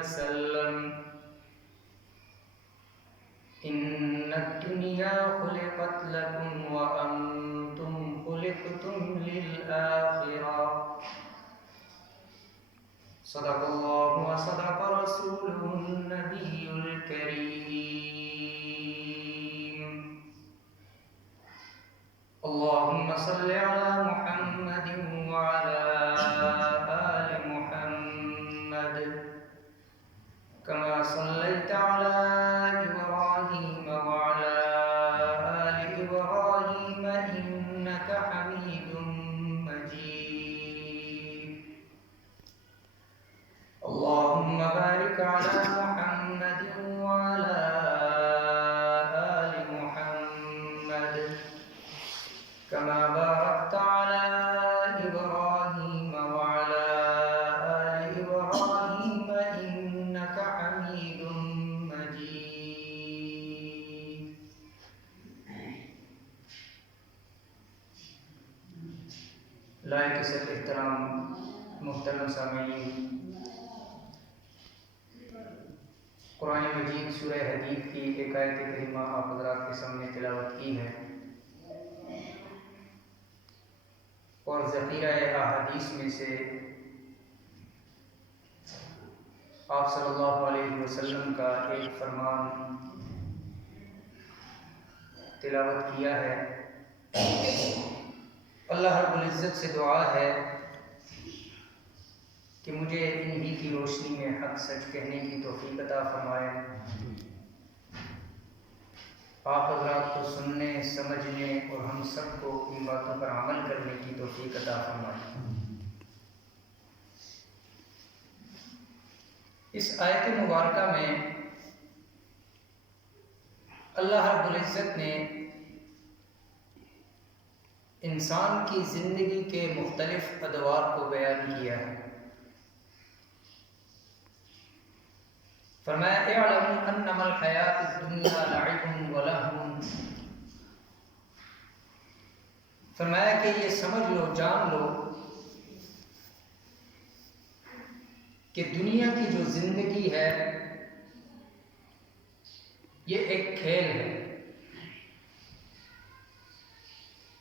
وسلم إن الدنيا خلقت لكم وأنتم خلقتم للآخرة صدق الله وصدق رسوله النبي الكريم اللهم صل على محمد وعلى آل محمد كما صليت على إبراهيم وعلى آل إبراهيم إنك حميد مجيد اللهم بارك على محمد وعلى آل محمد كما باركت على إبراهيم وعلى آل إبراهيم إنك حميد مجيد لائق سب احترام محترم سامعین، قرآن مجید سورہ حدید کی ایک آیت کریمہ آپ حضرات کے سامنے تلاوت کی ہے اور ذخیرہ احادیث میں سے آپ صلی اللہ علیہ وسلم کا ایک فرمان تلاوت کیا ہے۔ اللہ رب العزت سے دعا ہے کہ مجھے انہی کی روشنی میں حق سچ کہنے کی توفیق عطا فرمائے، آپ حضرات کو سننے، سمجھنے اور ہم سب کو ان باتوں پر عمل کرنے کی توفیق عطا فرمائے۔ اس آیت مبارکہ میں اللہ رب العزت نے انسان کی زندگی کے مختلف ادوار کو بیان کیا ہے۔ فرمایا اعلموا انما الحیات الدنیا لعب ولہو، فرمایا کہ یہ سمجھ لو، جان لو کہ دنیا کی جو زندگی ہے یہ ایک کھیل ہے۔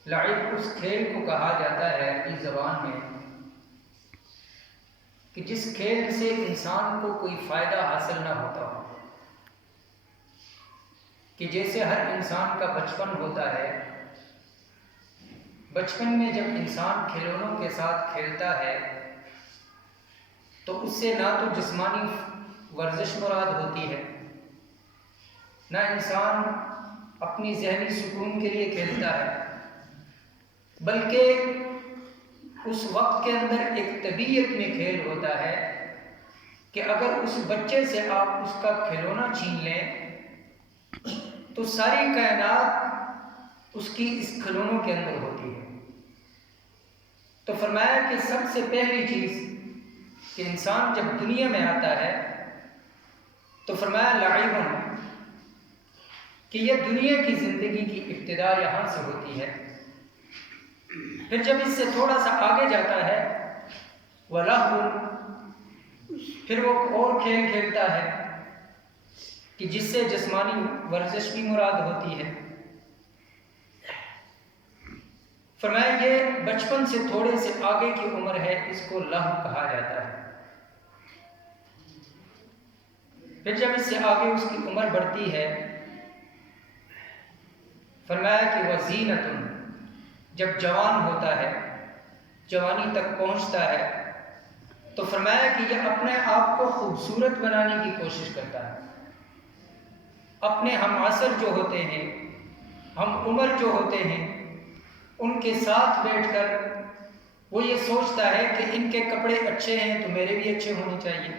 لعب اس کھیل کو کہا جاتا ہے اپنی زبان میں کہ جس کھیل سے انسان کو کوئی فائدہ حاصل نہ ہوتا ہو، کہ جیسے ہر انسان کا بچپن ہوتا ہے، بچپن میں جب انسان کھلونوں کے ساتھ کھیلتا ہے تو اس سے نہ تو جسمانی ورزش مراد ہوتی ہے، نہ انسان اپنی ذہنی سکون کے لیے کھیلتا ہے، بلکہ اس وقت کے اندر ایک طبیعت میں کھیل ہوتا ہے کہ اگر اس بچے سے آپ اس کا کھلونا چھین لیں تو ساری کائنات اس کی اس کھلونوں کے اندر ہوتی ہے۔ تو فرمایا کہ سب سے پہلی چیز کہ انسان جب دنیا میں آتا ہے تو فرمایا لعب، کہ یہ دنیا کی زندگی کی ابتدا یہاں سے ہوتی ہے۔ پھر جب اس سے تھوڑا سا آگے جاتا ہے وَلَهْوٌ، پھر وہ اور کھیل کھیلتا ہے کہ جس سے جسمانی ورزش بھی مراد ہوتی ہے۔ فرمایا یہ بچپن سے تھوڑے سے آگے کی عمر ہے، اس کو لہو کہا جاتا ہے۔ پھر جب اس سے آگے اس کی عمر بڑھتی ہے، فرمایا کہ وَزِینَةٌ، جب جوان ہوتا ہے، جوانی تک پہنچتا ہے، تو فرمایا کہ یہ اپنے آپ کو خوبصورت بنانے کی کوشش کرتا ہے۔ اپنے ہم عصر جو ہوتے ہیں، ہم عمر جو ہوتے ہیں، ان کے ساتھ بیٹھ کر وہ یہ سوچتا ہے کہ ان کے کپڑے اچھے ہیں تو میرے بھی اچھے ہونے چاہیے،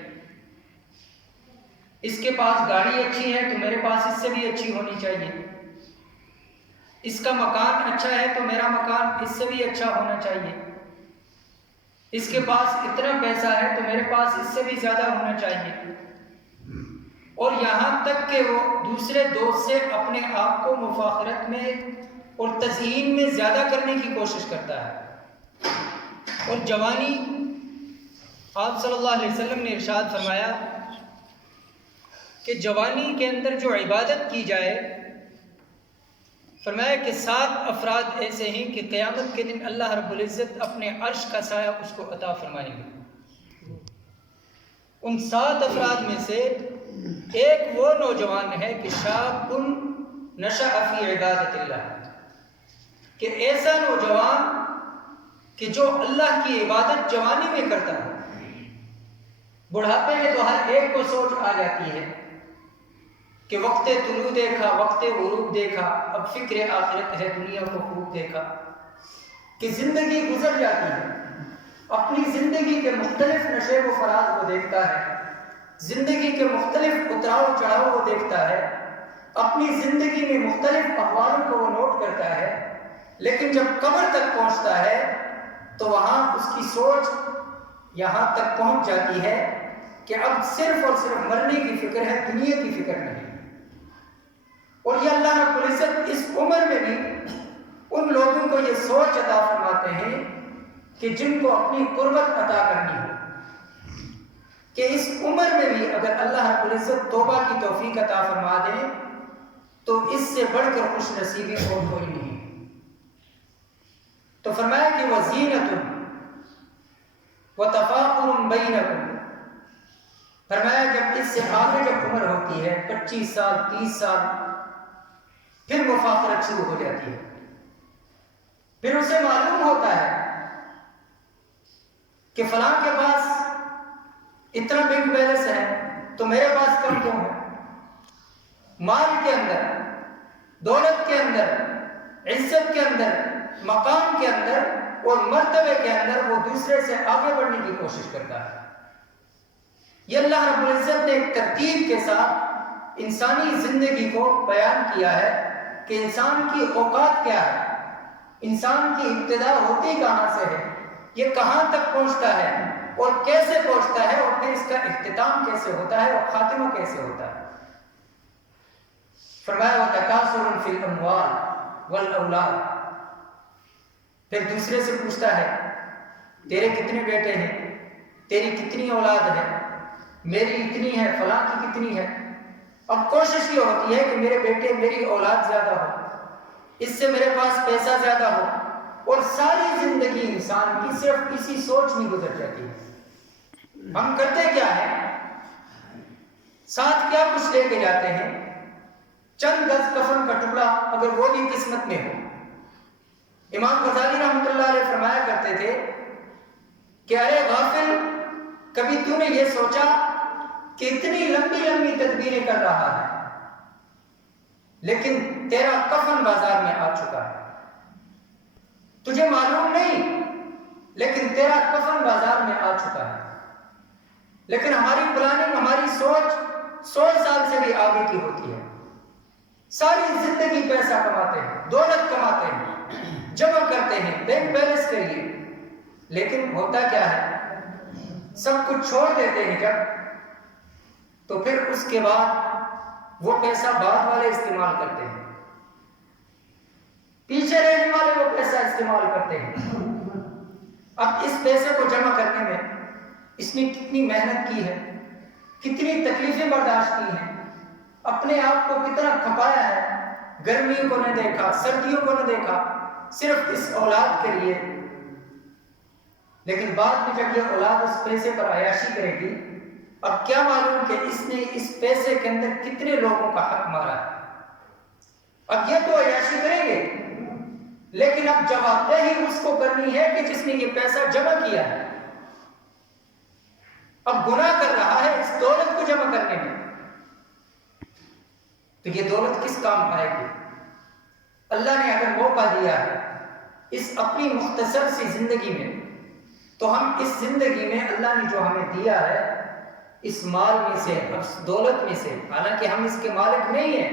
اس کے پاس گاڑی اچھی ہے تو میرے پاس اس سے بھی اچھی ہونی چاہیے، اس کا مکان اچھا ہے تو میرا مکان اس سے بھی اچھا ہونا چاہیے، اس کے پاس اتنا پیسہ ہے تو میرے پاس اس سے بھی زیادہ ہونا چاہیے، اور یہاں تک کہ وہ دوسرے دوست سے اپنے آپ کو مفاخرت میں اور تزئین میں زیادہ کرنے کی کوشش کرتا ہے۔ اور جوانی، آپ صلی اللہ علیہ وسلم نے ارشاد فرمایا کہ جوانی کے اندر جو عبادت کی جائے، فرمایا کہ 7 افراد ایسے ہیں کہ قیامت کے دن اللہ رب العزت اپنے عرش کا سایہ اس کو عطا فرمائیں گے۔ ان 7 افراد میں سے ایک وہ نوجوان ہے کہ شاب نشأ فی عبادت اللہ، کہ ایسا نوجوان کہ جو اللہ کی عبادت جوانی میں کرتا ہے، بڑھاپے میں تو ہر ایک کو سوچ آ جاتی ہے کہ وقت طلوع دیکھا، وقت غروب دیکھا، اب فکر آخرت ہے، دنیا کو خوب دیکھا، کہ زندگی گزر جاتی ہے، اپنی زندگی کے مختلف نشے و فراز وہ دیکھتا ہے، زندگی کے مختلف اتراؤ چڑھاؤ وہ دیکھتا ہے، اپنی زندگی میں مختلف احوالوں کو وہ نوٹ کرتا ہے، لیکن جب قبر تک پہنچتا ہے تو وہاں اس کی سوچ یہاں تک پہنچ جاتی ہے کہ اب صرف اور صرف مرنے کی فکر ہے، دنیا کی فکر نہیں۔ اور یہ اللہ رب العزت اس عمر میں بھی ان لوگوں کو یہ سوچ عطا فرماتے ہیں کہ جن کو اپنی قربت عطا کرنی ہو، کہ اس عمر میں بھی اگر اللہ رب العزت توبہ کی توفیق عطا فرما دیں تو اس سے بڑھ کر خوش نصیبی اور کوئی نہیں۔ تو فرمایا کہ وَزِینَةٌ وَتَفَاخُرٌ بَیْنَکُمْ، فرمایا جب اس سے آگے جب عمر ہوتی ہے 25 سال 30 سال، پھر مفاخرت شروع ہو جاتی ہے، پھر اسے معلوم ہوتا ہے کہ فلاں کے پاس اتنا بینک بیلنس ہے تو میرے پاس کم کیوں ہے۔ مال کے اندر، دولت کے اندر، عزت کے اندر، مقام کے اندر اور مرتبے کے اندر وہ دوسرے سے آگے بڑھنے کی کوشش کرتا ہے۔ یہ اللہ رب العزت نے ایک ترتیب کے ساتھ انسانی زندگی کو بیان کیا ہے کہ انسان کی اوقات کیا ہے، انسان کی ابتدا ہوتی کہاں سے ہے، یہ کہاں تک پہنچتا ہے اور کیسے پہنچتا ہے، اور پھر اس کا اختتام کیسے ہوتا ہے اور خاتمہ کیسے ہوتا ہے۔ فرمایا وَتَكَاثُرٌ فِي الْأَمْوَالِ وَالْأَوْلَادِ، پھر دوسرے سے پوچھتا ہے تیرے کتنے بیٹے ہیں، تیری کتنی اولاد ہے، میری اتنی ہے، فلاں کی کتنی ہے۔ اب کوشش یہ ہوتی ہے کہ میرے بیٹے، میری اولاد زیادہ ہو، اس سے میرے پاس پیسہ زیادہ ہو، اور ساری زندگی انسان کی صرف اسی سوچ میں گزر جاتی ہے۔ ہم کرتے کیا ہے، ساتھ کیا کچھ لے کے جاتے ہیں، چند گز کفن کا ٹکڑا اگر وہ بھی قسمت میں ہو۔ امام غزالی رحمۃ اللہ علیہ فرمایا کرتے تھے کہ ارے غافل، کبھی تو نے یہ سوچا کہ اتنی لمبی لمبی تدبیریں کر رہا ہے لیکن تیرا کفن بازار میں آ چکا ہے، تجھے معلوم نہیں لیکن تیرا کفن بازار میں آ چکا ہے۔ لیکن ہماری پلاننگ، ہماری سوچ 100 سال سے بھی آگے کی ہوتی ہے، ساری زندگی پیسہ کماتے ہیں، دولت کماتے ہیں، جمع کرتے ہیں بینک بیلنس کے لیے، لیکن ہوتا کیا ہے، سب کچھ چھوڑ دیتے ہیں جب، تو پھر اس کے بعد وہ پیسہ بعد والے استعمال کرتے ہیں، پیچھے رہنے والے وہ پیسہ استعمال کرتے ہیں۔ اب اس پیسے کو جمع کرنے میں اس نے کتنی محنت کی ہے، کتنی تکلیفیں برداشت کی ہیں، اپنے آپ کو کتنا کھپایا ہے، گرمیوں کو نہ دیکھا، سردیوں کو نہ دیکھا، صرف اس اولاد کے لیے۔ لیکن بعد میں جب یہ اولاد اس پیسے پر عیاشی کرے گی، اب کیا معلوم کہ اس نے اس پیسے کے اندر کتنے لوگوں کا حق مارا ہے۔ اب یہ تو عیاشی کریں گے، لیکن اب جوابدہی اس کو کرنی ہے کہ جس نے یہ پیسہ جمع کیا ہے، اب گناہ کر رہا ہے اس دولت کو جمع کرنے میں، تو یہ دولت کس کام آئے گی؟ اللہ نے اگر موقع دیا ہے اس اپنی مختصر سی زندگی میں، تو ہم اس زندگی میں اللہ نے جو ہمیں دیا ہے اس مال میں سے، اس دولت میں سے، حالانکہ ہم اس کے مالک نہیں ہیں،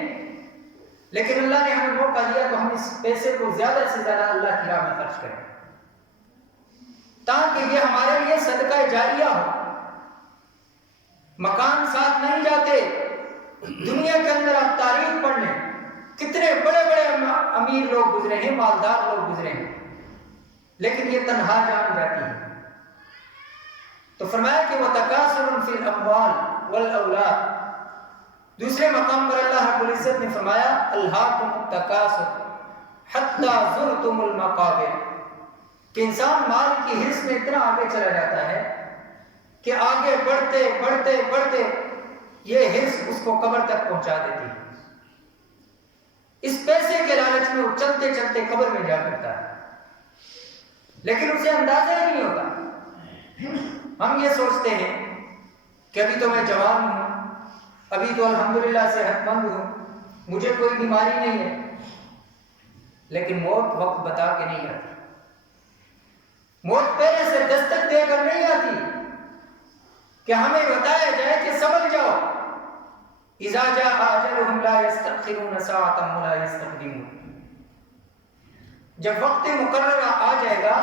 لیکن اللہ نے ہمیں موقع دیا تو ہم اس پیسے کو زیادہ سے زیادہ اللہ کی راہ میں خرچ کریں تاکہ یہ ہمارے لیے صدقہ جاریہ ہو۔ مکان ساتھ نہیں جاتے، دنیا کے اندر آپ تاریخ پڑھ لیں، کتنے بڑے بڑے امیر لوگ گزرے ہیں، مالدار لوگ گزرے ہیں، لیکن یہ تنہا جان جاتی ہے۔ تو فرمایا کہ وَتَكَاثُرٌ فِي الْأَمْوَالِ وَالْأَوْلَادِ، دوسرے مقام پر اللہ رب العزت نے فرمایا الہاکم التکاثر حتی زرتم المقابر، کہ انسان مال کی حرص میں اتنا آگے چلا جاتا ہے کہ آگے بڑھتے بڑھتے بڑھتے یہ حرص اس کو قبر تک پہنچا دیتی ہے۔ اس پیسے کے لالچ میں وہ چلتے چلتے قبر میں جا کرتا ہے، لیکن اسے اندازہ ہی نہیں ہوتا۔ ہم یہ سوچتے ہیں کہ ابھی تو میں جوان ہوں، ابھی تو الحمدللہ صحت مند ہوں، مجھے کوئی بیماری نہیں ہے، لیکن موت وقت بتا کے نہیں آتی، موت پہلے سے دستک دے کر نہیں آتی کہ ہمیں بتایا جائے کہ سمجھ جاؤ اذا جاء اجلهم لا يستأخرون ساعة ولا يستقدمون، جب وقت مقررہ آ جائے گا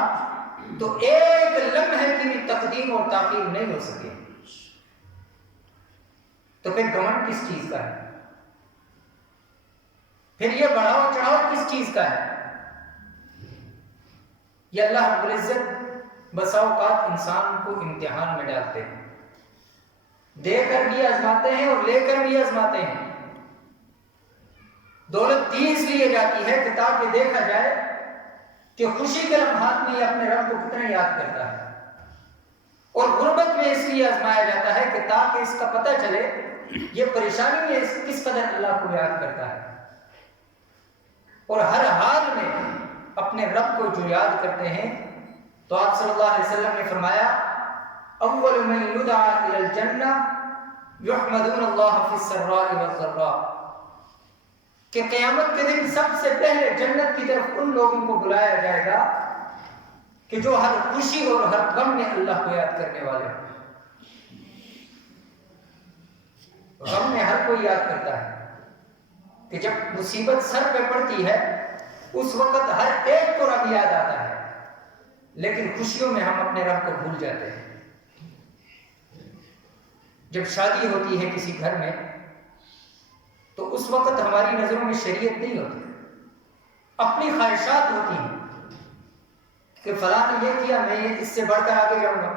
تو ایک لمحے کی بھی تقدیم اور تاخیر نہیں ہو سکے، تو پھر گھمنڈ کس چیز کا ہے؟ پھر یہ بڑھاؤ چڑھاؤ کس چیز کا ہے؟ یہ اللہ رب العزت بسا اوقات انسان کو امتحان میں ڈالتے ہیں، دے کر بھی آزماتے ہیں اور لے کر بھی آزماتے ہیں۔ دولت دی اس لیے جاتی ہے کہ تاکہ دیکھا جائے کہ خوشی کے لمحات میں یہ اپنے رب کو کتنا یاد کرتا ہے، اور غربت میں اس لیے آزمایا جاتا ہے کہ تاکہ اس کا پتہ چلے یہ پریشانی میں کس قدر اللہ کو یاد کرتا ہے، اور ہر حال میں اپنے رب کو جو یاد کرتے ہیں۔ تو آپ صلی اللہ علیہ وسلم نے فرمایا اول من یدعى الى الجنہ یحمدون اللہ فی السراء والضراء، کہ قیامت کے دن سب سے پہلے جنت کی طرف ان لوگوں کو بلایا جائے گا کہ جو ہر خوشی اور ہر غم میں اللہ کو یاد کرنے والے ہیں۔ غم میں ہر کوئی یاد کرتا ہے کہ جب مصیبت سر پہ پڑتی ہے اس وقت ہر ایک کو رب یاد آتا ہے، لیکن خوشیوں میں ہم اپنے رب کو بھول جاتے ہیں۔ جب شادی ہوتی ہے کسی گھر میں تو اس وقت ہماری نظروں میں شریعت نہیں ہوتی، اپنی خواہشات ہوتی ہیں کہ فلاں نے یہ کیا، میں اس سے بڑھ کر آگے جاؤں گا۔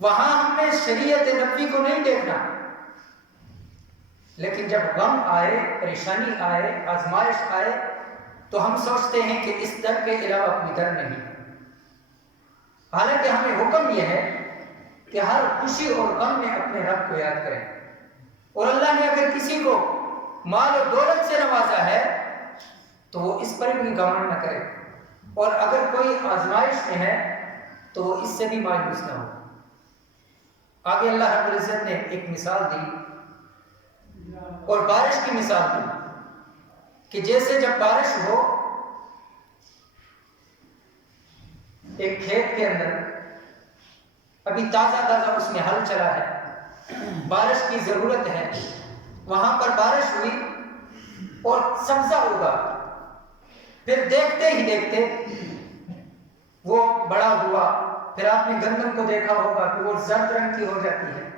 وہاں ہم نے شریعت نبوی کو نہیں دیکھنا، لیکن جب غم آئے، پریشانی آئے، آزمائش آئے تو ہم سوچتے ہیں کہ اس در کے علاوہ کوئی در نہیں، حالانکہ ہمیں حکم یہ ہے کہ ہر خوشی اور غم میں اپنے رب کو یاد کریں۔ اور اللہ نے اگر کسی کو مال و دولت سے نوازا ہے تو وہ اس پر بھی گھمنڈ نہ کرے، اور اگر کوئی آزمائش میں ہے تو وہ اس سے بھی مایوس نہ ہو۔ آگے اللہ رب العزت نے ایک مثال دی اور بارش کی مثال دی کہ جیسے جب بارش ہو ایک کھیت کے اندر، ابھی تازہ تازہ اس میں ہل چلا ہے، بارش کی ضرورت ہے، وہاں پر بارش ہوئی اور سبزہ ہوگا، پھر دیکھتے ہی دیکھتے وہ بڑا ہوا، پھر آپ نے گندم کو دیکھا ہوگا کہ وہ زرد رنگ کی ہو جاتی ہے،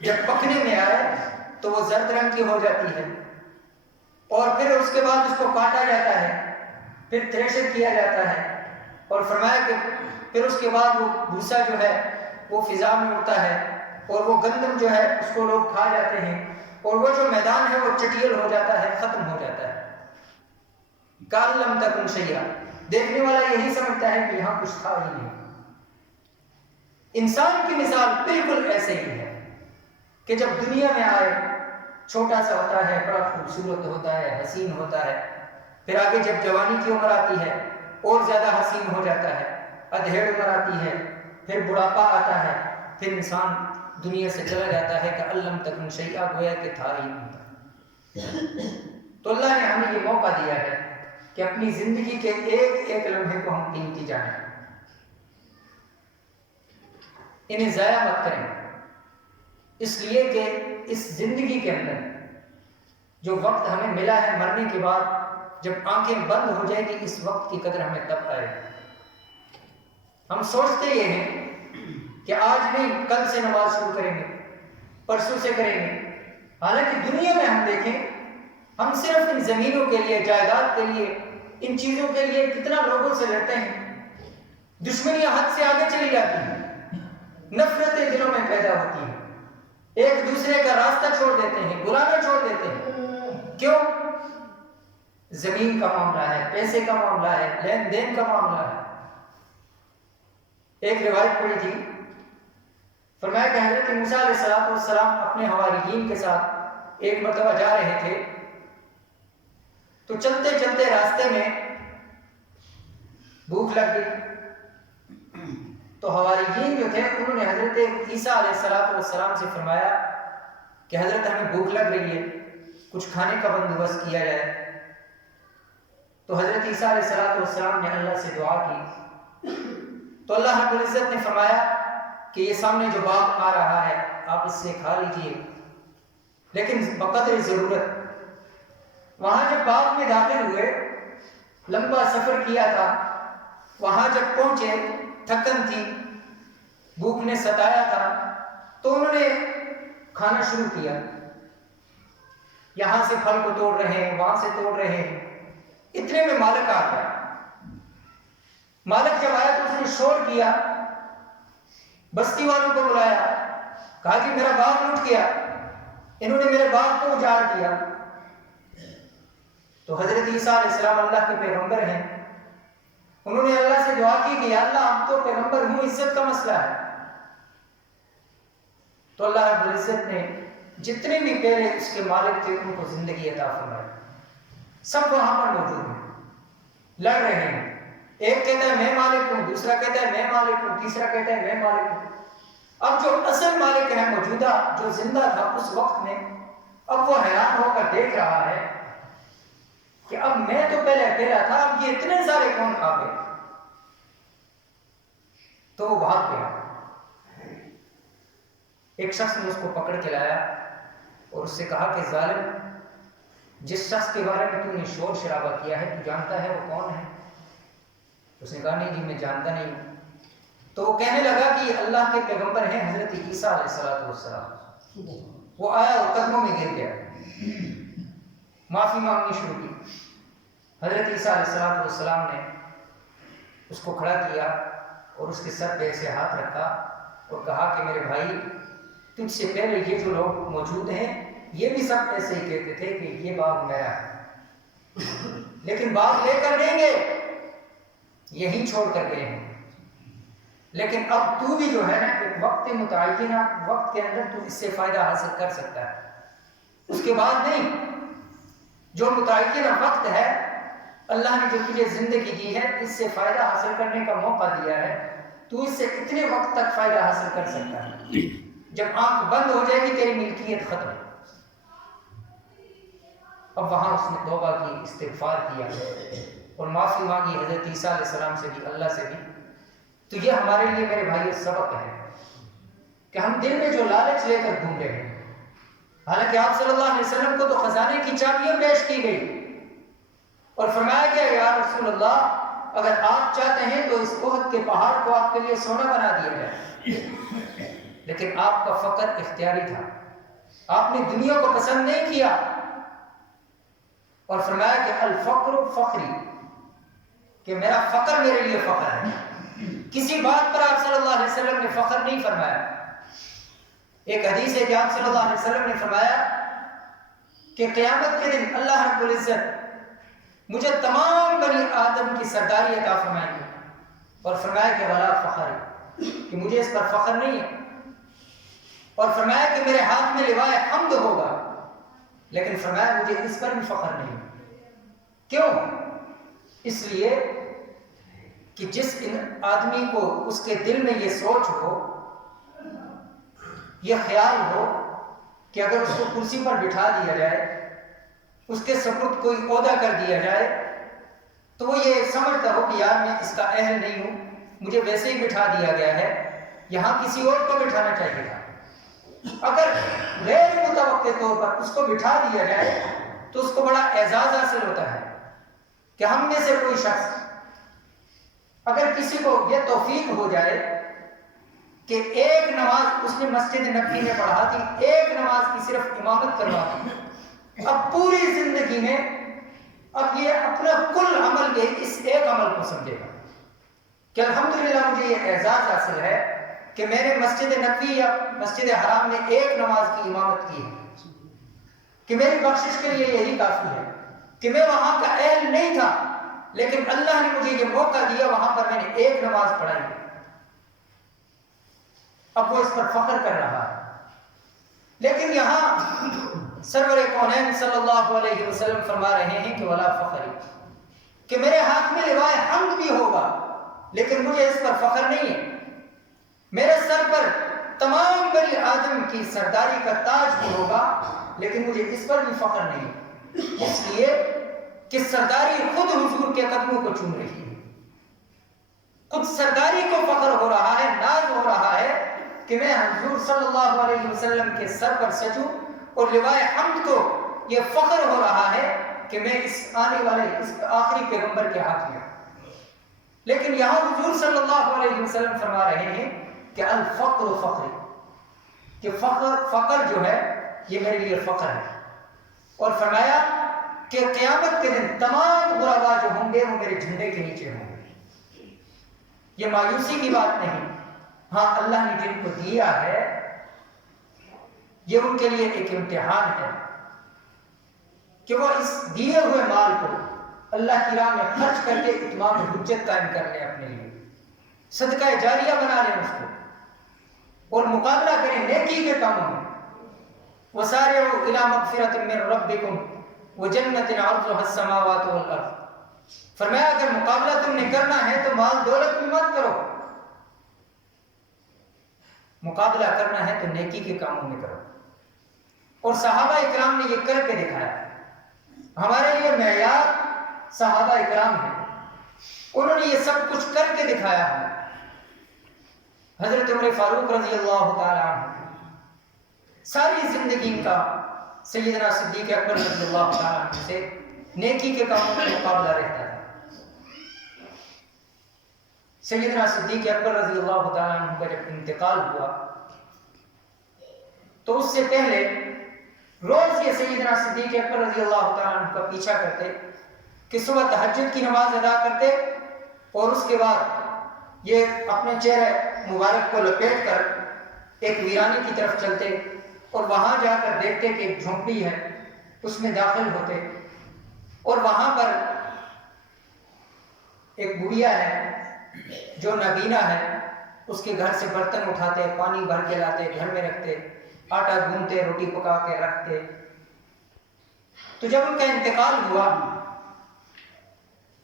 جب پکنے میں آئے تو وہ زرد رنگ کی ہو جاتی ہے، اور پھر اس کے بعد اس کو کاٹا جاتا ہے، پھر تھریشر کیا جاتا ہے، اور فرمایا کہ پھر اس کے بعد وہ بھوسا جو ہے وہ فضا میں اڑتا ہے، اور وہ گندم جو ہے اس کو لوگ کھا جاتے ہیں، اور وہ جو میدان ہے وہ چٹیل ہو جاتا ہے، ختم ہو جاتا ہے۔ کان لم تکن شیئا، دیکھنے والا یہی سمجھتا ہے کہ یہاں کچھ تھا ہی نہیں۔ انسان کی مثال بالکل ایسے ہی ہے کہ جب دنیا میں آئے چھوٹا سا ہوتا ہے، بڑا خوبصورت ہوتا ہے، حسین ہوتا ہے، پھر آگے جب جوانی کی عمر آتی ہے اور زیادہ حسین ہو جاتا ہے، ادھیڑ عمر آتی ہے، پھر بڑھاپا آتا ہے، پھر انسان دنیا سے چلا جاتا ہے کہ علم تکن شیئا، گویا کہ تھا ہی نہیں تھا۔ تو اللہ نے ہمیں یہ موقع دیا ہے کہ اپنی زندگی کے ایک ایک لمحے کو ہم قیمتی جانیں، انہیں ضائع مت کریں، اس لیے کہ اس زندگی کے اندر جو وقت ہمیں ملا ہے مرنے کے بعد، جب آنکھیں بند ہو جائے گی اس وقت کی قدر ہمیں تب آئے گی۔ ہم سوچتے یہ ہیں کہ آج نہیں کل سے نماز شروع کریں گے، پرسوں سے کریں گے، حالانکہ دنیا میں ہم دیکھیں ہم صرف ان زمینوں کے لیے، جائیداد کے لیے، ان چیزوں کے لیے کتنا لوگوں سے لڑتے ہیں، دشمنیاں حد سے آگے چلی جاتی ہیں، نفرتیں دلوں میں پیدا ہوتی ہیں، ایک دوسرے کا راستہ چھوڑ دیتے ہیں، بلانا چھوڑ دیتے ہیں. کیوں؟ زمین کا معاملہ ہے، پیسے کا معاملہ ہے، لین دین کا معاملہ ہے. ایک روایت پڑھی تھی، فرمایا کہ حضرت موسیٰ علیہ السلام اپنے حواریین کے ساتھ ایک مرتبہ جا رہے تھے، تو چلتے چلتے راستے میں بھوک لگ گئی. تو حواریین جو تھے انہوں نے حضرت عیسیٰ علیہ السلام سے فرمایا کہ حضرت ہمیں بھوک لگ رہی ہے، کچھ کھانے کا بندوبست کیا جائے. تو حضرت عیسیٰ علیہ السلام نے اللہ سے دعا کی، تو اللہ رب العزت نے فرمایا کہ یہ سامنے جو باغ آ رہا ہے آپ اس سے کھا لیجئے، لیکن بقدر ضرورت. وہاں جب باغ میں داخل ہوئے، لمبا سفر کیا تھا، وہاں جب پہنچے تھکن تھی، بھوک نے ستایا تھا، تو انہوں نے کھانا شروع کیا. یہاں سے پھل کو توڑ رہے ہیں، وہاں سے توڑ رہے ہیں. اتنے میں مالک آ گیا. مالک جب آیا تو اس نے شور کیا، بستی والوں کو بلایا، کہا کہ میرا باغ لوٹ گیا، انہوں نے میرے باغ کو اجاڑ دیا. تو حضرت عیسیٰ علیہ السلام اللہ کے پیغمبر ہیں، انہوں نے اللہ سے دعا کی کہ یا اللہ ہم تو پیغمبر ہوں، عزت کا مسئلہ ہے. تو اللہ رب العزت نے جتنے بھی پہلے اس کے مالک تھے ان کو زندگی عطا فرمائی. سب وہاں پر موجود ہیں، لڑ رہے ہیں. ایک کہتا ہے میں مالک ہوں، دوسرا کہتا ہے میں مالک ہوں، تیسرا کہتا ہے میں مالک ہوں. اب جو اصل مالک ہے موجودہ جو زندہ تھا اس وقت میں، اب وہ حیران ہو کر دیکھ رہا ہے کہ اب میں تو پہلے اکیلا تھا، اب یہ اتنے سارے کون آ گئے. تو وہ بھاگ گیا. ایک شخص نے اس کو پکڑ کے لایا اور اس سے کہا کہ ظالم، جس شخص کے بارے میں تو نے شور شرابہ کیا ہے تو جانتا ہے وہ کون ہے؟ اس نے کہا نہیں جی میں جانتا نہیں ہوں. تو وہ کہنے لگا کہ یہ اللہ کے پیغمبر ہیں حضرت عیسیٰ علیہ السلام. وہ آیا اور قدموں میں گر گیا، معافی مانگنی شروع کی. حضرت عیسیٰ علیہ السلام نے اس کو کھڑا کیا اور اس کے سر پہ ایسے ہاتھ رکھا اور کہا کہ میرے بھائی، تجھ سے پہلے یہ جو لوگ موجود ہیں یہ بھی سب ایسے ہی کہتے تھے کہ یہ باغ میرا ہے، لیکن باغ لے کر نہیں گئے، یہیں چھوڑ کر گئے ہیں. لیکن اب تو بھی جو ہے نا ایک وقت متعینہ وقت کے اندر تو اس سے فائدہ حاصل کر سکتا ہے، اس کے بعد نہیں. جو متعینہ وقت ہے اللہ نے جو تجھے زندگی دی ہے، اس سے فائدہ حاصل کرنے کا موقع دیا ہے، تو اس سے اتنے وقت تک فائدہ حاصل کر سکتا ہے. جب آنکھ بند ہو جائے گی تیری ملکیت ختم. اب وہاں اس نے توبہ کی، استغفار کیا اور معافی مانگی حضرت عیسیٰ علیہ السلام سے بھی، اللہ سے بھی. تو یہ ہمارے لیے میرے بھائی سبق ہے کہ ہم دل میں جو لالچ لے کر گھوم رہے ہیں، حالانکہ آپ صلی اللہ علیہ وسلم کو تو خزانے کی چابیاں پیش کی گئی اور فرمایا گیا یا رسول اللہ اگر آپ چاہتے ہیں تو اس احد کے پہاڑ کو آپ کے لیے سونا بنا دیا جائے. لیکن آپ کا فقر اختیاری تھا، آپ نے دنیا کو پسند نہیں کیا اور فرمایا کہ الفقر فخری، کہ میرا فقر میرے لیے فخر ہے. کسی بات پر آپ صلی اللہ علیہ وسلم نے فخر نہیں فرمایا. ایک حدیث ہے کہ آپ صلی اللہ علیہ وسلم نے فرمایا کہ قیامت کے دن اللہ رب العزت مجھے تمام بنی آدم کی سرداری عطا فرمائیں گے اور فرمایا کہ ولا فخر، کہ مجھے اس پر فخر نہیں ہے. اور فرمایا کہ میرے ہاتھ میں لوائے حمد ہوگا، لیکن فرمایا مجھے اس پر بھی فخر نہیں. کیوں؟ اس لیے کہ جس آدمی کو اس کے دل میں یہ سوچ ہو، یہ خیال ہو کہ اگر اس کو کرسی پر بٹھا دیا جائے، اس کے سپرد کوئی عہدہ کر دیا جائے، تو وہ یہ سمجھتا ہو کہ یار میں اس کا اہل نہیں ہوں، مجھے ویسے ہی بٹھا دیا گیا ہے، یہاں کسی اور کو بٹھانا چاہیے تھا. اگر غیر متوقع طور پر اس کو بٹھا دیا جائے تو اس کو بڑا اعزاز حاصل ہوتا ہے کہ ہم میں سے کوئی شخص، اگر کسی کو یہ توفیق ہو جائے کہ ایک نماز اس نے مسجد نبوی میں پڑھا تھی، ایک نماز کی صرف امامت کروا دی، اب پوری زندگی میں اب یہ اپنا کل عمل کے اس ایک عمل کو سمجھے گا کہ الحمدللہ مجھے یہ اعزاز حاصل ہے کہ میں نے مسجد نبوی یا مسجد حرام میں ایک نماز کی امامت کی ہے کہ میری بخشش کے لیے یہی کافی ہے، کہ میں وہاں کا اہل نہیں تھا لیکن اللہ نے مجھے یہ موقع دیا، وہاں پر میں نے ایک نماز پڑھائی، اب وہ اس پر فخر کر رہا ہے۔ لیکن یہاں سرور کونین صلی اللہ علیہ وسلم فرما رہے ہیں کہ ولا فخری، کہ میرے ہاتھ میں لوائے حمد بھی ہوگا لیکن مجھے اس پر فخر نہیں ہے، میرے سر پر تمام بنی آدم کی سرداری کا تاج بھی ہوگا لیکن مجھے اس پر بھی فخر نہیں، اس لیے کہ سرداری خود حضور کے قدموں کو چوم رہی ہے، خود سرداری کو فخر ہو رہا ہے، ناز ہو رہا ہے کہ میں حضور صلی اللہ علیہ وسلم کے سر پر سجوں، اور لوائے حمد کو یہ فخر ہو رہا ہے کہ میں اس آنے والے اس آخری پیغمبر کے ہاتھ میں ہوں۔ لیکن یہاں حضور صلی اللہ علیہ وسلم فرما رہے ہیں کہ الفقر فخر، کہ فقر جو ہے یہ میرے لیے فخر ہے، اور فرمایا کہ قیامت کے دن تمام غربا جو ہوں گے وہ میرے جھنڈے کے نیچے ہوں گے۔ یہ مایوسی کی بات نہیں، ہاں اللہ نے جن کو دیا ہے یہ ان کے لیے ایک امتحان ہے کہ وہ اس دیے ہوئے مال کو اللہ کی راہ میں خرچ کر کے اتمام حجت قائم کر لیں، اپنے لیے صدقہ جاریہ بنا لیں اس کو، اور مقابلہ کریں نیکی کے کاموں میں۔ وَسَارِعُوا إِلَىٰ مَغْفِرَةٍ مِّن رَّبِّكُمْ وَجَنَّةٍ عَرْضُهَا السَّمَاوَاتُ وَالْأَرْضُ، فرمایا اگر مقابلہ تم نے کرنا ہے تو مال دولت میں مت کرو، مقابلہ کرنا ہے تو نیکی کے کاموں میں کرو۔ اور صحابہ اکرام نے یہ کر کے دکھایا، ہمارے لیے معیار صحابہ اکرام ہیں، انہوں نے یہ سب کچھ کر کے دکھایا ہے۔ حضرت عمر فاروق رضی اللہ تعالی عنہ ساری زندگی کا سیدنا صدیق اکبر رضی اللہ تعالی عنہ سے نیکی کے کاموں میں مقابلہ رہتا ہے۔ سیدنا صدیق اکبر رضی اللہ تعالی عنہ کا جب انتقال ہوا تو اس سے پہلے روز یہ سیدنا صدیق اکبر رضی اللہ تعالی عنہ کا پیچھا کرتے کہ صبح تہجد کی نماز ادا کرتے اور اس کے بعد یہ اپنے چہرے مبارک کو لپیٹ کر ایک ویرانے کی طرف چلتے اور وہاں جا کر دیکھتے کہ ایک جھونپڑی ہے، اس میں داخل ہوتے اور وہاں پر ایک بڑھیا ہے جو نابینا ہے، اس کے گھر سے برتن اٹھاتے، پانی بھر کے لاتے، گھر میں رکھتے، آٹا گوندتے، روٹی پکا کے رکھتے۔ تو جب ان کا انتقال ہوا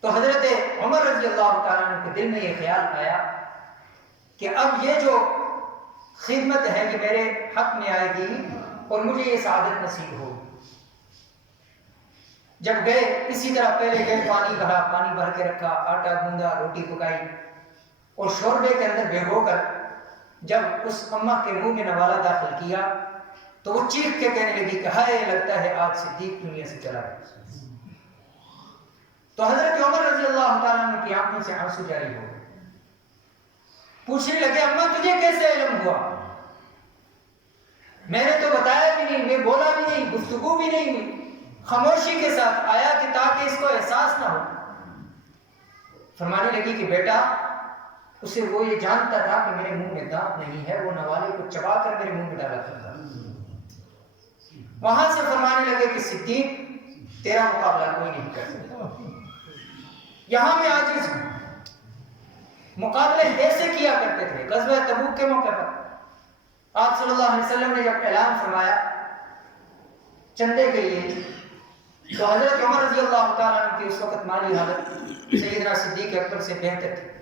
تو حضرت عمر رضی اللہ تعالیٰ عنہ کے دل میں یہ خیال آیا کہ اب یہ جو خدمت ہے یہ میرے حق میں آئے گی اور مجھے یہ سعادت نصیب ہوگی۔ جب گئے اسی طرح پہلے گئے، پانی بھرا، پانی بھر کے رکھا، آٹا گوندا، روٹی پکائی اور شوربے کے اندر بھگو کر جب اس اماں کے منہ میں نوالا داخل کیا تو وہ چیخ کے کہنے لگی کہ ہائے لگتا ہے آج صدیق دنیا سے چلا گیا۔ تو حضرت عمر رضی اللہ تعالیٰ عنہ کی آنکھوں سے آنسو جاری ہو گئے، پوچھنے لگے اماں تجھے کیسے علم ہوا؟ میں نے تو بتایا بھی نہیں، میں بولا بھی نہیں، گفتگو بھی نہیں ہوئی، خاموشی کے ساتھ آیا کہ تاکہ اس کو احساس نہ ہو۔ فرمانے لگی کہ بیٹا اسے وہ یہ جانتا تھا کہ میرے منہ میں دانت نہیں ہے، وہ نوالے کو چبا کر میرے منہ میں ڈالا کرتا تھا۔ وہاں سے فرمانے لگے کہ صدیق تیرا مقابلہ کوئی نہیں کر سکتا۔ یہاں میں عاجز ہوں۔ مقابلے ایسے کیا کرتے تھے۔ غزوہ تبوک کے موقع پر آپ صلی اللہ علیہ وسلم نے جب اعلان فرمایا چندے کے لیے تو حضرت عمر رضی اللہ تعالیٰ عنہ کی اس وقت مالی حالت سیدنا صدیق اکبر سے بہتر تھی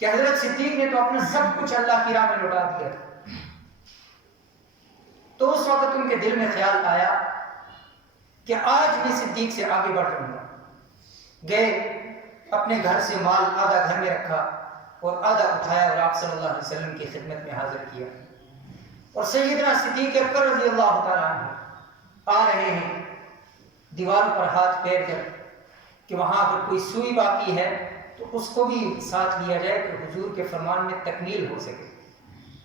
کہ حضرت صدیق نے تو اپنا سب کچھ اللہ کی راہ میں لوٹا دیا تھا۔ تو اس وقت ان کے دل میں خیال آیا کہ آج میں صدیق سے آگے بڑھ جاؤں گا۔ گئے اپنے گھر سے مال آدھا گھر میں رکھا اور آدھا اٹھایا اور آپ صلی اللہ علیہ وسلم کی خدمت میں حاضر کیا۔ اور سیدنا صدیق اکبر رضی اللہ تعالیٰ عنہ آ رہے ہیں دیوار پر ہاتھ پھیر کر کہ وہاں اگر کوئی سوئی باقی ہے تو اس کو بھی ساتھ لیا جائے کہ حضور کے فرمان میں تکمیل ہو سکے،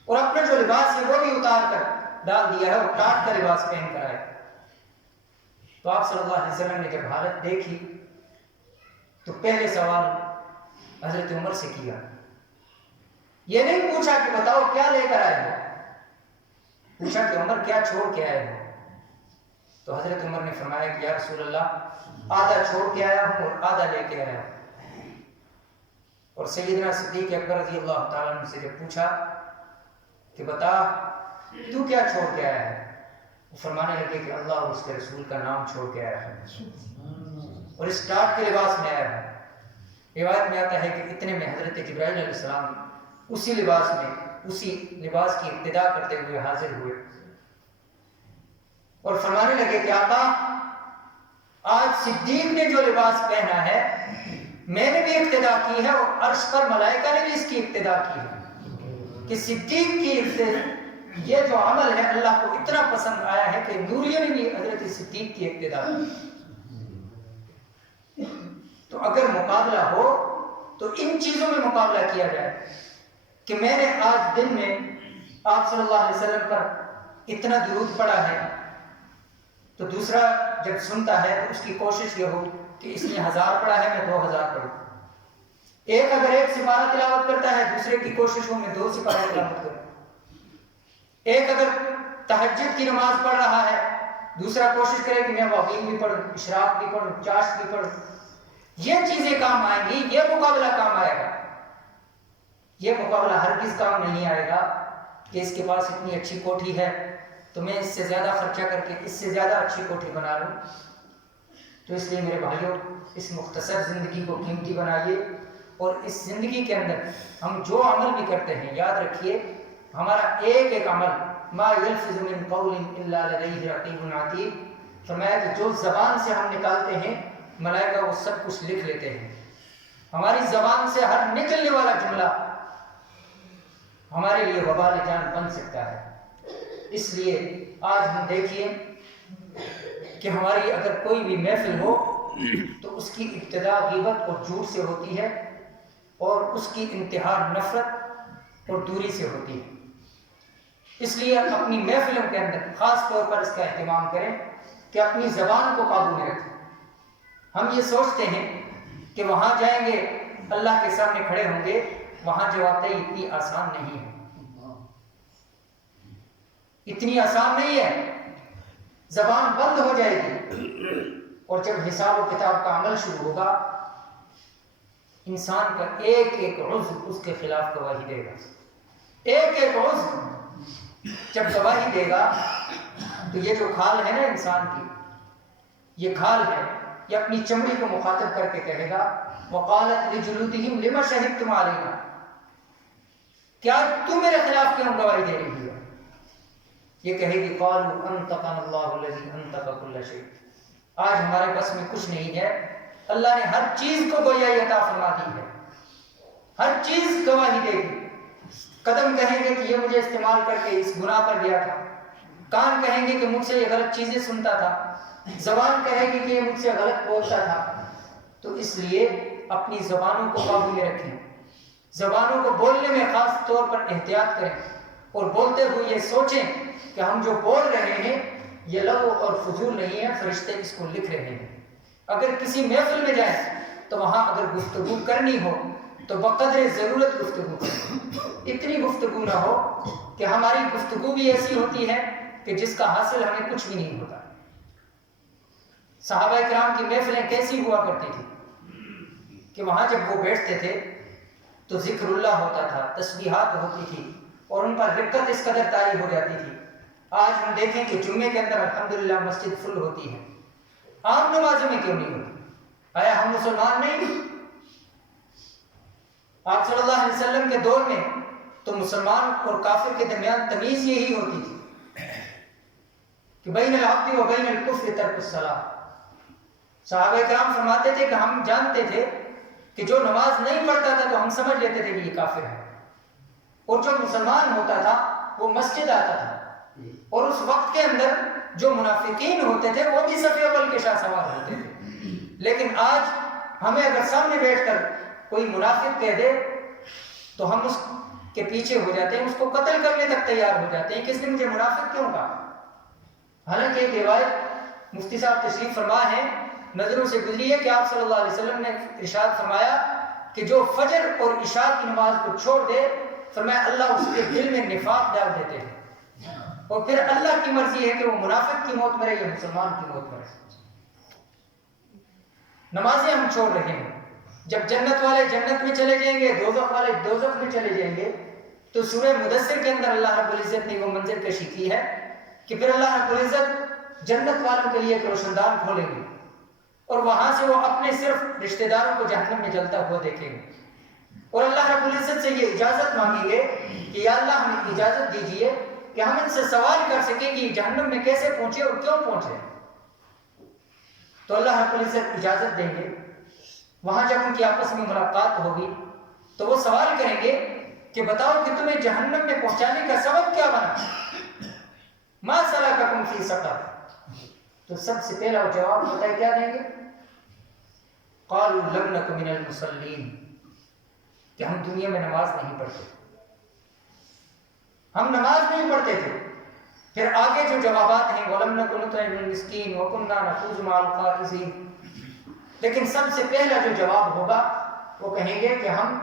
اور اپنا جو لباس ہے وہ بھی اتار کر ڈال دیا ہے اور کاٹ کا لباس پہن کر آئے۔ تو آپ صلی اللہ علیہ وسلم نے جب حالت دیکھی تو پہلے سوال حضرت عمر سے کیا یہ نہیں پوچھا کہ بتاؤ کیا لے کر آئے ہو، پوچھا کہ عمر کیا چھوڑ کے آئے ہو؟ تو حضرت عمر نے فرمایا کہ یا رسول اللہ آدھا چھوڑ کے آیا ہوں اور آدھا لے کے آیا ہوں۔ اور سیدنا صدیق اکبر رضی اللہ تعالیٰ عنہ سے جب پوچھا کہ بتا تو کیا چھوڑ کے آیا ہے، وہ فرمانے لگے کہ اللہ اور اس کے رسول کا نام چھوڑ کے آیا ہے اور اس ٹاٹ کے لباس میں آیا ہے۔ روایت میں آتا ہے کہ اتنے میں حضرت جبرائیل علیہ السلام اسی لباس کی ابتدا کرتے ہوئے حاضر ہوئے اور فرمانے لگے کہ آقا آج صدیق نے جو لباس پہنا ہے میں نے بھی ابتدا کی ہے اور عرش پر ملائکہ نے بھی اس کی ابتدا کی ہے کہ صدیق کی یہ جو عمل ہے اللہ کو اتنا پسند آیا ہے کہ نوریوں نے بھی حضرت صدیق کی ابتدا کی۔ تو اگر مقابلہ ہو تو ان چیزوں میں مقابلہ کیا جائے کہ میں نے آج دن میں آپ صلی اللہ علیہ وسلم پر اتنا درود پڑھا ہے، تو دوسرا جب سنتا ہے تو اس کی کوشش یہ ہو کہ اس نے 1000 پڑھا ہے میں 2000 پڑھوں۔ ایک اگر 1 سپارہ تلاوت کرتا ہے دوسرے کی کوشش ہو میں 2 سپارہ تلاوت کروں۔ ایک اگر تہجد کی نماز پڑھ رہا ہے دوسرا کوشش کرے کہ میں واقعی بھی پڑھوں، اشراق بھی پڑھوں، چاشت بھی پڑھوں۔ یہ چیزیں کام آئیں گی، یہ مقابلہ کام آئے گا۔ یہ مقابلہ ہرگز کام نہیں آئے گا کہ اس کے پاس اتنی اچھی کوٹھی ہے تو میں اس سے زیادہ خرچہ کر کے اس سے زیادہ اچھی کوٹھی بنا لوں۔ تو اس لیے میرے بھائیوں اس مختصر زندگی کو قیمتی بنائیے اور اس زندگی کے اندر ہم جو عمل بھی کرتے ہیں یاد رکھیے ہمارا ایک ایک عمل ما یلفظ من قول الا لدیہ رقیب عتید، فرمایا کہ جو زبان سے ہم نکالتے ہیں ملائکہ وہ سب کچھ لکھ لیتے ہیں۔ ہماری زبان سے ہر نکلنے والا جملہ ہمارے لیے وبال جان بن سکتا ہے۔ اس لیے آج ہم دیکھیے کہ ہماری اگر کوئی بھی محفل ہو تو اس کی ابتدا غیبت اور جھوٹ سے ہوتی ہے اور اس کی انتہا نفرت اور دوری سے ہوتی ہے۔ اس لیے اپنی محفلوں کے اندر خاص طور پر اس کا اہتمام کریں کہ اپنی زبان کو قابو میں رکھیں۔ ہم یہ سوچتے ہیں کہ وہاں جائیں گے اللہ کے سامنے کھڑے ہوں گے، وہاں جواب دہی اتنی آسان نہیں ہے، اتنی آسان نہیں ہے۔ زبان بند ہو جائے گی اور جب حساب و کتاب کا عمل شروع ہوگا انسان کا ایک ایک عضو اس کے خلاف گواہی دے گا۔ ایک ایک عضو جب گواہی دے گا تو یہ جو کھال ہے نا انسان کی، یہ کھال ہے، یہ اپنی چمڑی کو مخاطب کر کے کہے گا وقالت لجلودہم لما شہدتم علینا، کیا تم میرے خلاف کیوں گواہی دے رہی ہے؟ یہ کہے گی قالوا انطقنا اللہ الذی انطق کل شیء، آج ہمارے بس میں کچھ نہیں ہے، اللہ نے ہر چیز کو گویائی عطا فرما دی ہے، ہر چیز گواہی دے گی۔ قدم کہیں گے کہ یہ مجھے استعمال کر کے اس گناہ پر گیا تھا، کان کہیں گے کہ مجھ سے یہ غلط چیزیں سنتا تھا، زبان کہے گی کہ یہ مجھ سے غلط بولتا تھا۔ تو اس لیے اپنی زبانوں کو قابو میں رکھیں، زبانوں کو بولنے میں خاص طور پر احتیاط کریں اور بولتے ہوئے یہ سوچیں کہ ہم جو بول رہے ہیں یہ لغو اور فضول نہیں ہے، فرشتے اس کو لکھ رہے ہیں۔ اگر کسی محفل میں جائیں تو وہاں اگر گفتگو کرنی ہو تو بقدر ضرورت گفتگو کریں، اتنی گفتگو نہ ہو کہ ہماری گفتگو بھی ایسی ہوتی ہے کہ جس کا حاصل ہمیں کچھ بھی نہیں ہوتا۔ صحابہ کرام کی محفلیں کیسی ہوا کرتی تھی کہ وہاں جب وہ بیٹھتے تھے تو ذکر اللہ ہوتا تھا، تسبیحات ہوتی تھی اور ان پر رقت اس قدر طاری ہو جاتی تھی۔ آج ہم دیکھیں کہ جمعے کے اندر الحمدللہ مسجد فل ہوتی ہے، عام نمازوں میں کیوں نہیں ہوتی؟ آیا ہم مسلمان نہیں؟ آپ صلی اللہ علیہ وسلم کے دور میں تو مسلمان اور کافر کے درمیان تمیز یہی ہوتی تھی کہ بین العبد و بین الکفر ترک الصلاۃ۔ صحابہ کرام فرماتے تھے کہ ہم جانتے تھے کہ جو نماز نہیں پڑھتا تھا تو ہم سمجھ لیتے تھے کہ یہ کافر ہے، اور جو مسلمان ہوتا تھا وہ مسجد آتا تھا، اور اس وقت کے اندر جو منافقین ہوتے تھے وہ بھی صف اول کے شاہ سوار ہوتے تھے۔ لیکن آج ہمیں اگر سامنے بیٹھ کر کوئی منافق کہہ دے تو ہم اس کے پیچھے ہو جاتے ہیں، اس کو قتل کرنے تک تیار ہو جاتے ہیں کہ اس نے مجھے منافق کیوں کہا۔ حالانکہ ایک روایت مفتی صاحب تشریف فرما ہے، نظروں سے گزری ہے کہ آپ صلی اللہ علیہ وسلم نے ارشاد فرمایا کہ جو فجر اور عشاء کی نماز کو چھوڑ دے فرمایا اللہ اس کے دل میں نفاق ڈال دیتے ہیں، اور پھر اللہ کی مرضی ہے کہ وہ منافق کی موت مرے یا مسلمان کی موت مرے۔ نمازیں ہم چھوڑ رہے ہیں، جب جنت والے جنت میں چلے جائیں گے، دوزخ والے دوزخ میں چلے جائیں گے، تو سورہ مدثر کے اندر اللہ رب العزت نے وہ منظر کشی کی ہے کہ پھر اللہ رب العزت جنت والوں کے لیے ایک روشن دان کھولیں گے، اور وہاں سے وہ اپنے صرف رشتہ داروں کو جہنم میں جلتا ہوا دیکھیں گے، اور اللہ رب العزت سے یہ اجازت مانگیں گے کہ یا اللہ ہمیں اجازت دیجئے کہ ہم ان سے سوال کر سکیں کہ یہ جہنم میں کیسے پہنچے اور کیوں پہنچے۔ تو اللہ رب العزت اجازت دیں گے، وہاں جب ان کی آپس میں ملاقات ہوگی تو وہ سوال کریں گے کہ بتاؤ کہ تمہیں جہنم میں پہنچانے کا سبب کیا بنا، ما سلککم فی سقر؟ تو سب سے پہلا جواب پتہ ہے کیا دیں گے؟ قالوا لم نک من المصلین، کہ ہم دنیا میں نماز نہیں پڑھتے، ہم نماز نہیں پڑھتے تھے۔ پھر آگے جو جوابات ہیں وَلَمْ نَكُ نُطْعِمُ الْمِسْكِينَ وَكُنَّا نَخُوضُ مَعَ الْخَائِضِينَ، لیکن سب سے پہلا جو جواب ہوگا وہ کہیں گے کہ ہم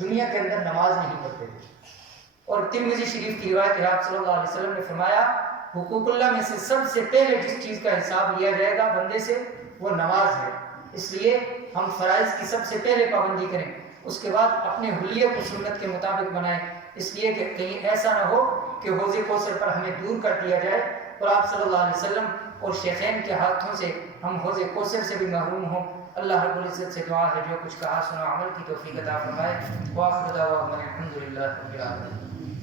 دنیا کے اندر نماز نہیں پڑھتے تھے۔ اور ترمذی شریف کی روایت ہے، آپ صلی اللہ علیہ وسلم نے فرمایا حقوق اللہ میں سے سب سے پہلے جس چیز کا حساب لیا جائے گا بندے سے وہ نماز ہے، اس لیے ہم فرائض کی سب سے پہلے پابندی کریں، اس کے بعد اپنے حلیے کو سنت کے مطابق بنائیں، اس لیے کہ کہیں ایسا نہ ہو کہ حوض کوثر پر ہمیں دور کر دیا جائے اور آپ صلی اللہ علیہ وسلم اور شیخین کے ہاتھوں سے ہم حوض کوثر سے بھی محروم ہوں۔ اللہ رب العزت سے دعا ہے جو کچھ کہا سنا عمل کی توفیق عطا فرمائے۔ وآخر دعوانا الحمد للہ رب العالمین۔